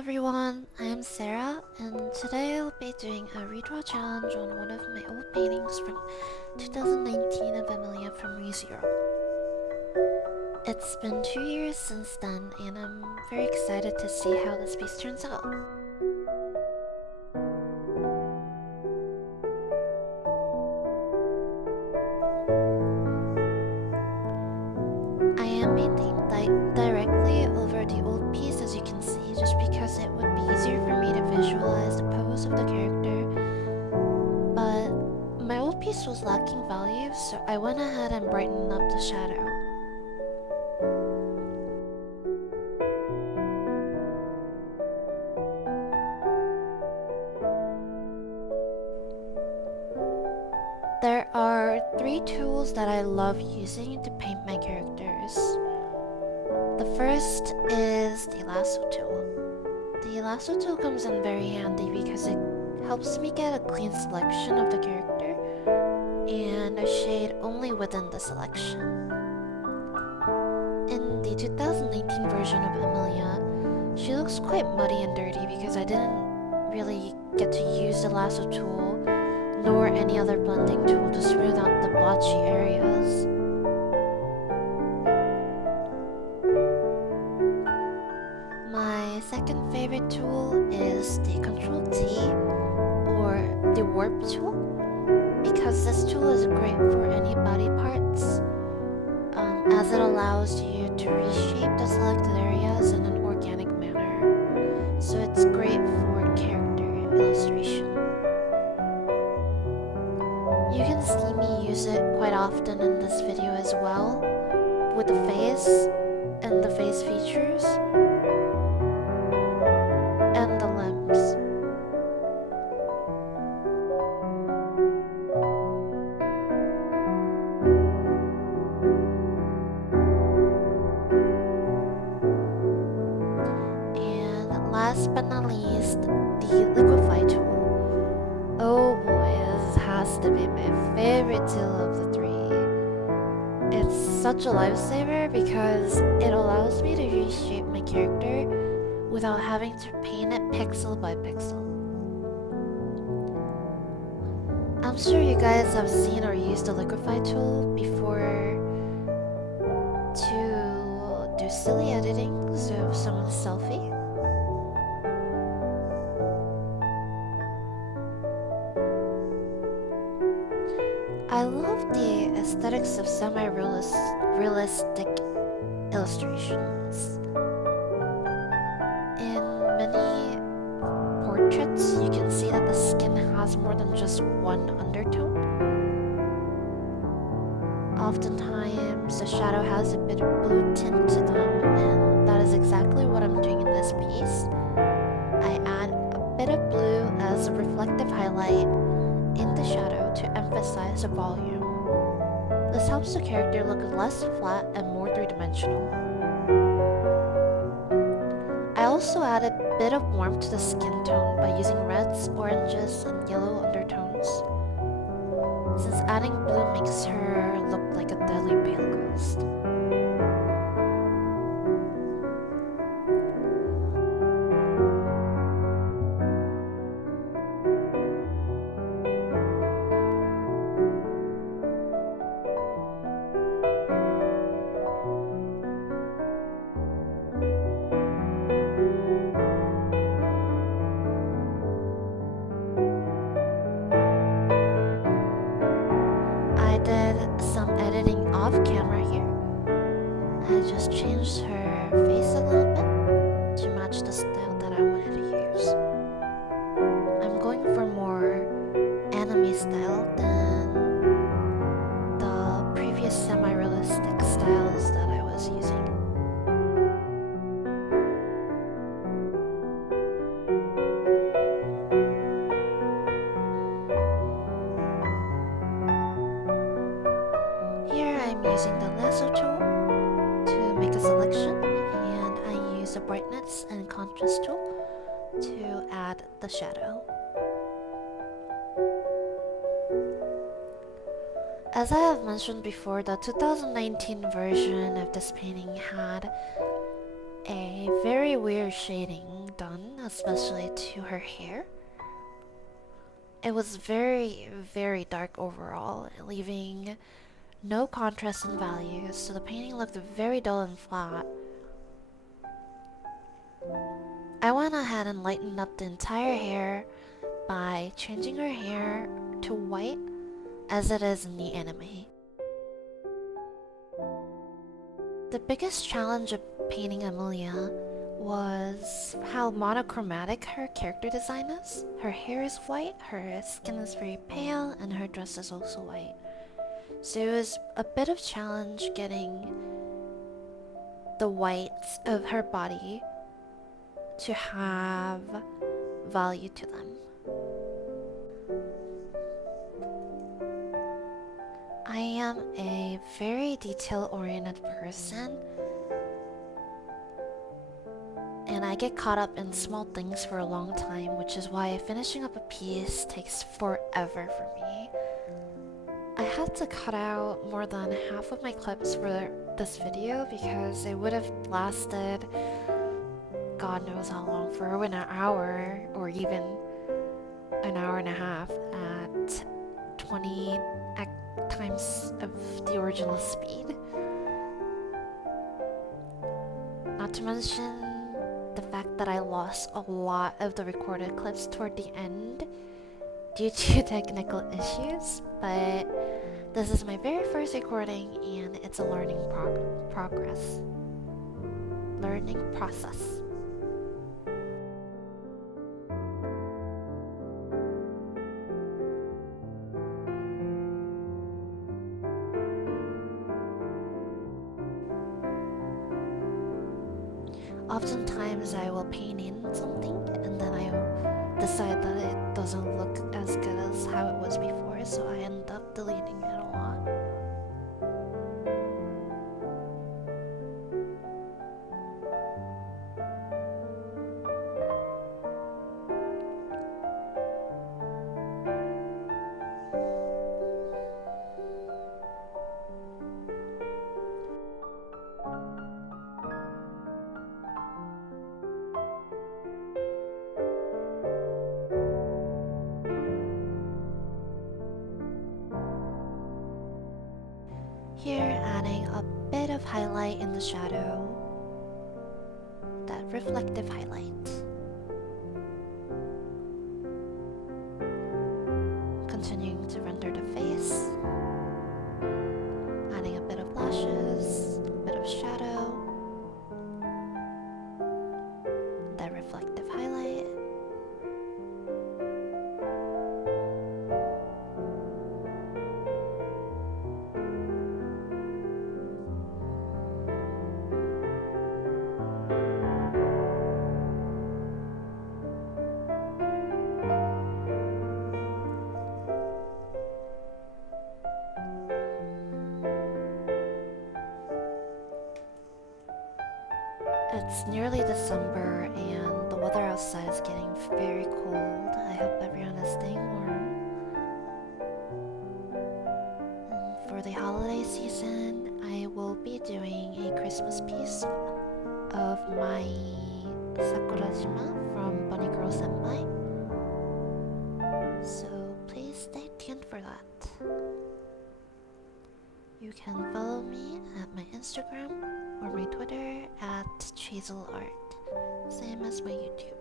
everyone, I am Sarah, and today I'll be doing a redraw challenge on one of my old paintings from 2019 of Emilia from Redraw. It's been 2 years since then, and I'm very excited to see how this piece turns out. I am painting directly over the old piece, as you can see, just because it would be easier for me to visualize the pose of the character. But my old piece was lacking value, so I went ahead and brightened up the shadow. There are 3 tools that I love using to paint my characters. The first is the lasso tool. The lasso tool comes in very handy because it helps me get a clean selection of the character and a shade only within the selection. In the 2019 version of Emilia, she looks quite muddy and dirty because I didn't really get to use the lasso tool nor any other blending tool to smooth out the blotchy areas. My second favorite tool is the Control T, or the Warp tool, because this tool is great for any body parts, as it allows you to reshape the selected areas in an organic manner, so it's great for character illustration. You can see me use it quite often in this video as well, with the face and the face features and the limbs. And last but not least, the liquefy tool. Oh boy, this has to be my favorite tool of the 3. It's such a lifesaver because it allows me to reshape my character without having to paint it pixel by pixel. I'm sure you guys have seen or used the liquefy tool before to do silly editings of someone's selfie. I love the aesthetics of semi-realistic illustrations. In many portraits, you can see that the skin has more than just one undertone. Oftentimes, the shadow has a bit of blue tint to them, and that is exactly what I'm doing in this piece. I add a bit of blue as a reflective highlight in the shadow to emphasize the volume. This helps the character look less flat and more three-dimensional. I also add a bit of warmth to the skin tone by using reds, oranges, and yellow undertones, since adding blue makes her look like a deadly pale ghost. Some editing off camera here. I just changed her face a little bit to match the style that I wanted to use. I'm going for more anime style than the previous semi-realistic styles that I was using. I'm using the lasso tool to make a selection, and I use the brightness and contrast tool to add the shadow. As I have mentioned before, the 2019 version of this painting had a very weird shading done, especially to her hair. It was very, very dark overall, leaving no contrast in values, so the painting looked very dull and flat. I went ahead and lightened up the entire hair by changing her hair to white as it is in the anime. The biggest challenge of painting Emilia was how monochromatic her character design is. Her hair is white, her skin is very pale, and her dress is also white. So it was a bit of challenge getting the whites of her body to have value to them. I am a very detail-oriented person, and I get caught up in small things for a long time, which is why finishing up a piece takes forever for me. I had to cut out more than half of my clips for this video because it would have lasted God knows how long, for an hour or even an hour and a half at 20 times of the original speed. Not to mention the fact that I lost a lot of the recorded clips toward the end due to technical issues, but this is my very first recording and it's a learning process. Oftentimes I will paint in something and then I decide that it doesn't look as good as how it was before, so I end up deleting it a lot. Here, adding a bit of highlight in the shadow, that reflective highlight. Continuing to render the face, adding a bit of lashes, a bit of shadow, that reflective highlight. It's nearly December and the weather outside is getting very cold. I hope everyone is staying warm. And for the holiday season, I will be doing a Christmas piece of my Sakurajima from Bunny Girl Senpai. So please stay tuned for that. You can follow me at my Instagram or my Twitter at ChiselArt, same as my YouTube.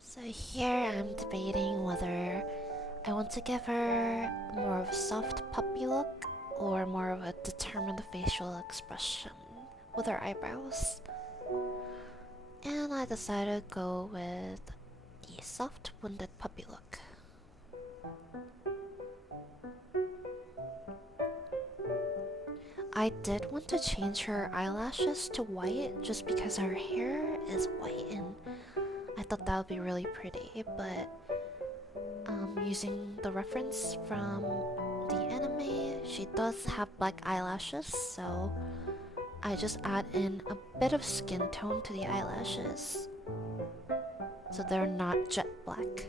So here I'm debating whether I want to give her more of a soft puppy look or more of a determined facial expression with her eyebrows. And I decided to go with the soft wounded puppy look. I did want to change her eyelashes to white just because her hair is white and I thought that would be really pretty, but using the reference from the anime, she does have black eyelashes, so I just add in a bit of skin tone to the eyelashes so they're not jet black.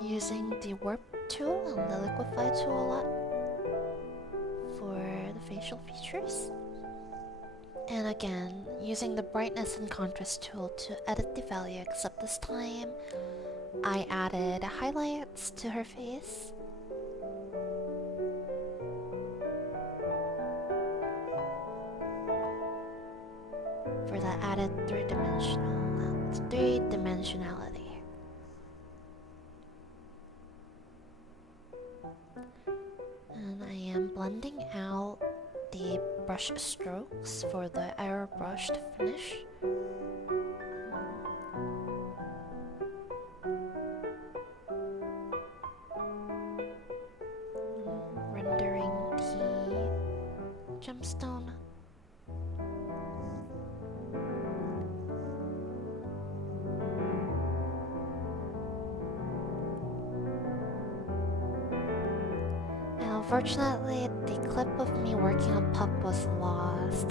Using the warp tool and the liquify tool a lot for the facial features. And again, using the brightness and contrast tool to edit the value, except this time I added highlights to her face. For that added three-dimensionality. And I am blending out the brush strokes for the airbrushed finish. Rendering the gemstone. Unfortunately, the clip of me working on Pup was lost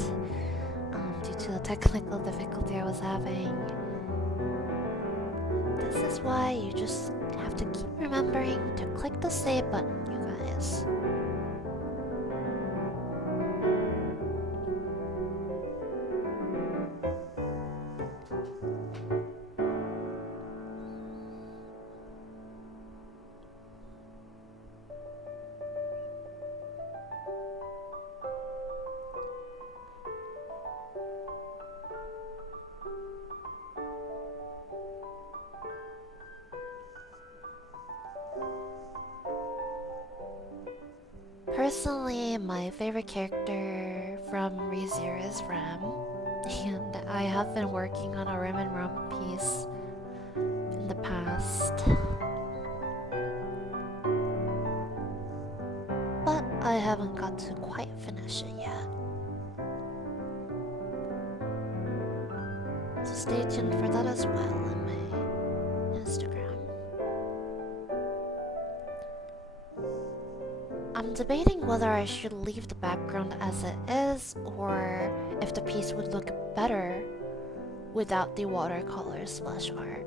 due to the technical difficulty I was having. This is why you just have to keep remembering to click the save button, you guys. Personally, my favorite character from ReZero is Ram, and I have been working on a Ram and Ram piece in the past. But I haven't got to quite finish it yet. So stay tuned for that as well on my Instagram. I'm debating whether I should leave the background as it is or if the piece would look better without the watercolor splash art.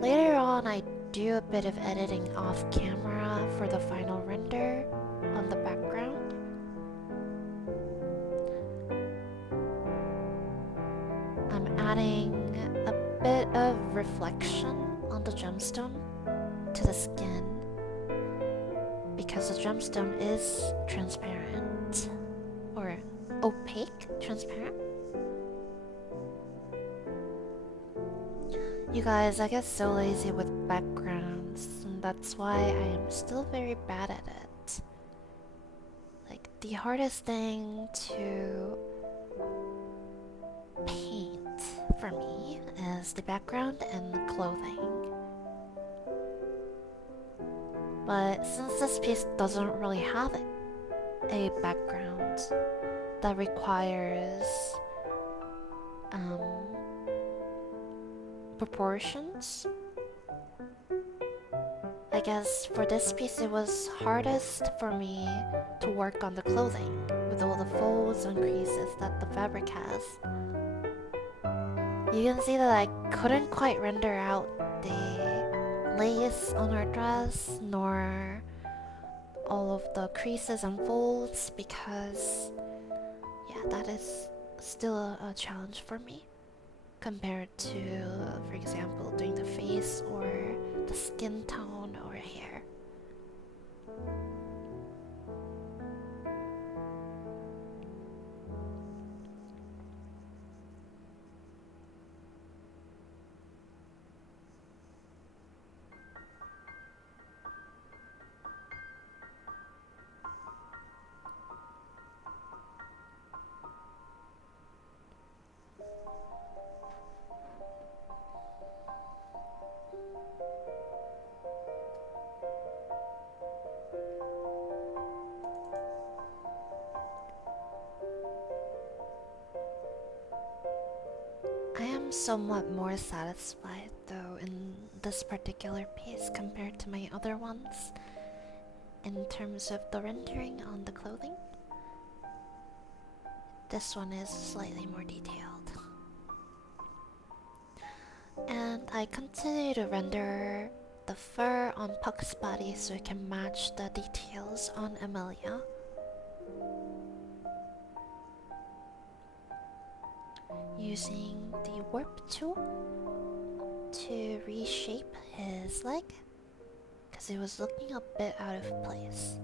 Later on, I do a bit of editing off camera for the final render on the background. I'm adding a bit of reflection on the gemstone to the skin, because the gemstone is transparent, or opaque, transparent. You guys, I get so lazy with backgrounds, and that's why I am still very bad at it. Like, the hardest thing to paint for me is the background and the clothing. But since this piece doesn't really have a background that requires proportions, I guess for this piece it was hardest for me to work on the clothing with all the folds and creases that the fabric has. You can see that I couldn't quite render out the lace on her dress, nor all of the creases and folds, because yeah, that is still a challenge for me compared to, for example, doing the face or the skin tone or hair. I am somewhat more satisfied though in this particular piece compared to my other ones in terms of the rendering on the clothing. This one is slightly more detailed. And I continue to render the fur on Puck's body so it can match the details on Emilia. Using the warp tool to reshape his leg because it was looking a bit out of place.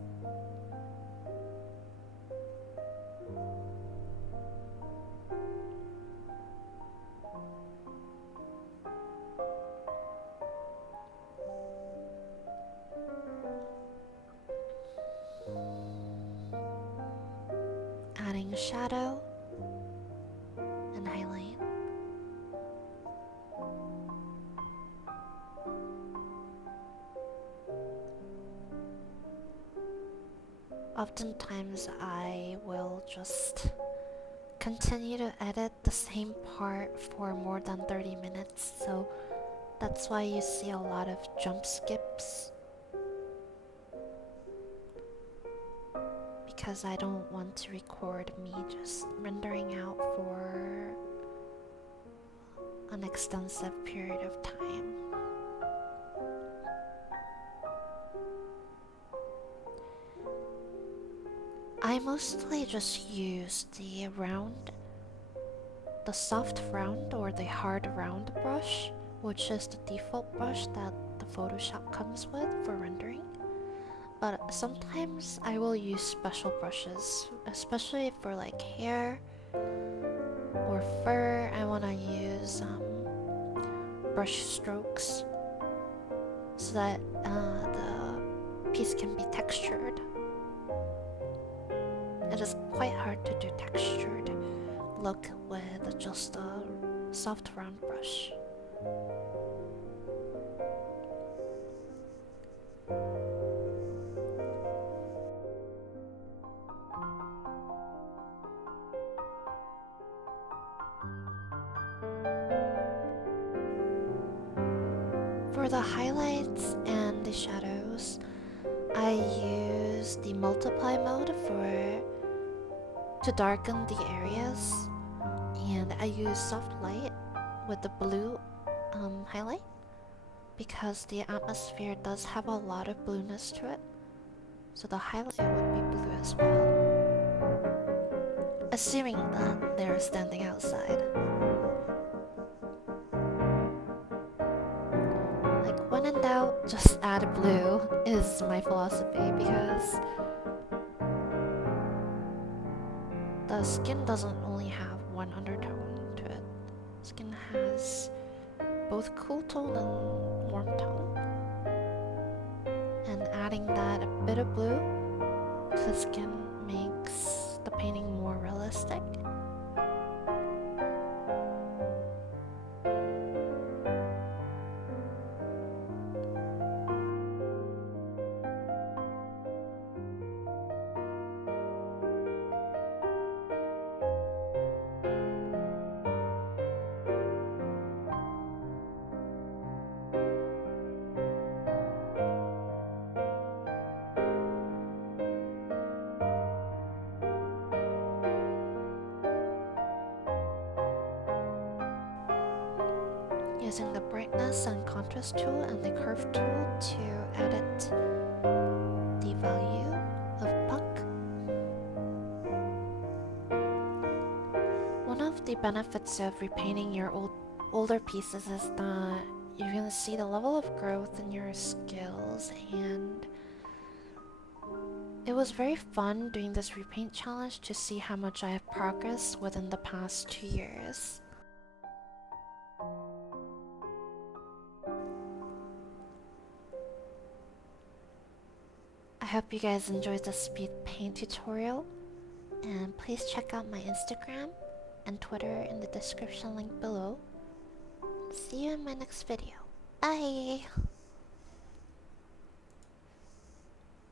Adding shadow and highlight. Oftentimes I will just continue to edit the same part for more than 30 minutes, so that's why you see a lot of jump skips. Because I don't want to record me just rendering out for an extensive period of time. I mostly just use the soft round or the hard round brush, which is the default brush that the Photoshop comes with for rendering. But sometimes I will use special brushes, especially for like hair or fur. I want to use brush strokes so that the piece can be textured. It is quite hard to do textured look with just a soft round brush. For the highlights and the shadows, I use the multiply mode to darken the areas, and I use soft light with the blue highlight because the atmosphere does have a lot of blueness to it, so the highlight would be blue as well, assuming that they're standing outside. Like, when in doubt, just add blue is my philosophy, because the skin doesn't only have one undertone to it. Skin has both cool tone and warm tone. And adding that a bit of blue to the skin makes the painting more realistic. Using the brightness and contrast tool and the curve tool to edit the value of Puck. One of the benefits of repainting your older pieces is that you can see the level of growth in your skills, and it was very fun doing this repaint challenge to see how much I have progressed within the past 2 years. I hope you guys enjoyed the speed paint tutorial, and please check out my Instagram and Twitter in the description link below. See you in my next video. Bye!